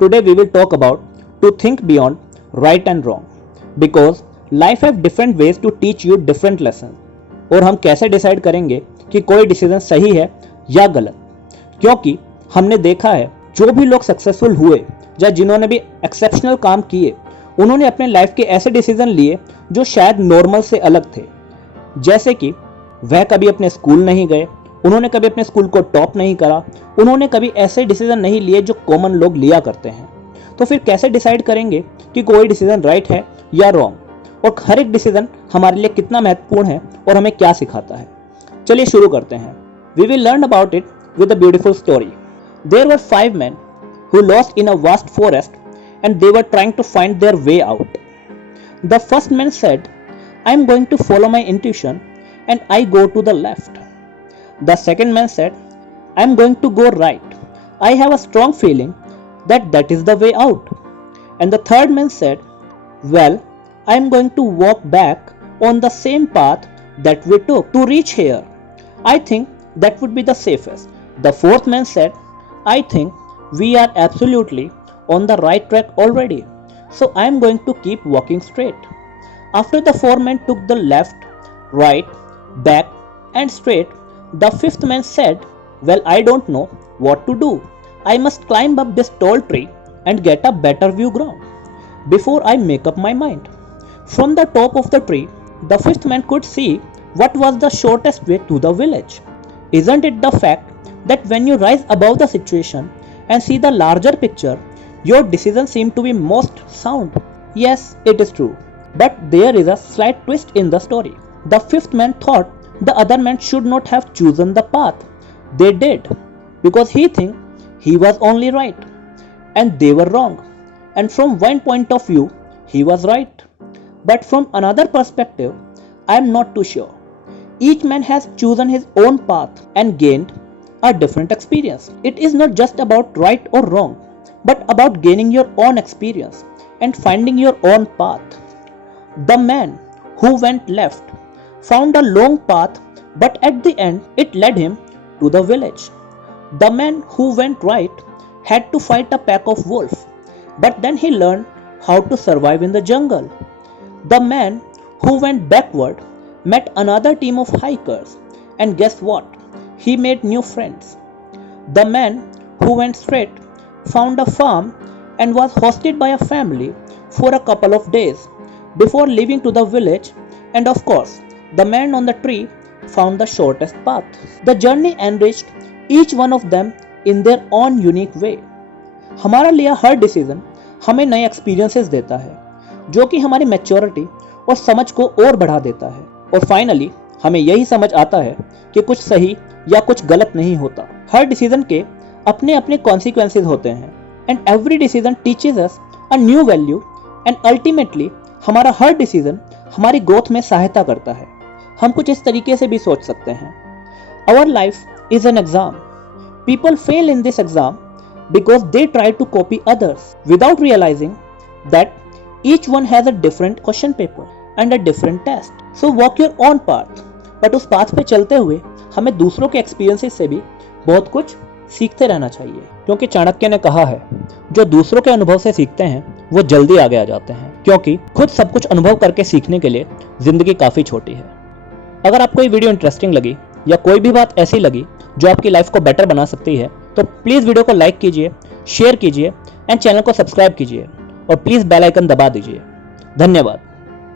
Today we will talk about to think beyond right and wrong because life have different ways to teach you different lessons. और हम कैसे decide करेंगे कि कोई decision सही है या गलत, क्योंकि हमने देखा है जो भी लोग सक्सेसफुल हुए या जिन्होंने भी एक्सेप्शनल काम किए, उन्होंने अपने लाइफ के ऐसे डिसीजन लिए जो शायद नॉर्मल से अलग थे। जैसे कि वह कभी अपने स्कूल नहीं गए, उन्होंने कभी अपने स्कूल को टॉप नहीं करा, उन्होंने कभी ऐसे डिसीजन नहीं लिए जो कॉमन लोग लिया करते हैं। तो फिर कैसे डिसाइड करेंगे कि कोई डिसीजन राइट है या रॉन्ग, और हर एक डिसीजन हमारे लिए कितना महत्वपूर्ण है और हमें क्या सिखाता है। चलिए शुरू करते हैं। We will learn about it with a beautiful story. There were 5 men who lost in a vast forest and they were trying to find their way out. The first man said, I am going to follow my intuition and I go to the left. The second man said, I am going to go right. I have a strong feeling that is the way out. And the third man said, well, I am going to walk back on the same path that we took to reach here. I think that would be the safest. The fourth man said, I think we are absolutely on the right track already. So I am going to keep walking straight. After the 4 men took the left, right, back and straight, the 5th man said, well, I don't know what to do. I must climb up this tall tree and get a better view ground before I make up my mind. From the top of the tree, the 5th man could see what was the shortest way to the village. Isn't it the fact that when you rise above the situation and see the larger picture, your decisions seem to be most sound? Yes, it is true. But there is a slight twist in the story. The 5th man thought the other man should not have chosen the path they did because he think he was only right and they were wrong. And from one point of view, he was right. But from another perspective, I am not too sure. Each man has chosen his own path and gained a different experience. It is not just about right or wrong, but about gaining your own experience and finding your own path. The man who went left found a long path, but at the end it led him to the village. The man who went right had to fight a pack of wolves, but then he learned how to survive in the jungle. The man who went backward met another team of hikers, and guess what? He made new friends. The man who went straight found a farm and was hosted by a family for a couple of days before leaving to the village, and of course, the man on the tree found the shortest path. The journey enriched each one of them in their own unique way. हमारा लिया हर decision हमें नए experiences देता है, जो कि हमारी maturity और समझ को और बढ़ा देता है। और फाइनली हमें यही समझ आता है कि कुछ सही या कुछ गलत नहीं होता। हर डिसीजन के अपने अपने कॉन्सिक्वेंसेस होते हैं, and every decision teaches us a new value, and ultimately हमारा हर डिसीजन हमारी ग्रोथ में सहायता करता है। हम कुछ इस तरीके से भी सोच सकते हैं, our life is an exam. People fail in this exam because they try to copy others without realizing that each one has a different question paper and a different test. So walk your own path. But उस path पे चलते हुए हमें दूसरों के experiences से भी बहुत कुछ सीखते रहना चाहिए, क्योंकि चाणक्य ने कहा है जो दूसरों के अनुभव से सीखते हैं वो जल्दी आगे आ जाते हैं, क्योंकि खुद सब कुछ अनुभव करके सीखने के लिए जिंदगी काफ़ी छोटी है. अगर आपको ये वीडियो इंटरेस्टिंग लगी या कोई भी बात ऐसी लगी जो आपकी लाइफ को बेटर बना सकती है, तो प्लीज़ वीडियो को लाइक कीजिए, शेयर कीजिए एंड चैनल को सब्सक्राइब कीजिए और प्लीज़ बेल आइकन दबा दीजिए. धन्यवाद.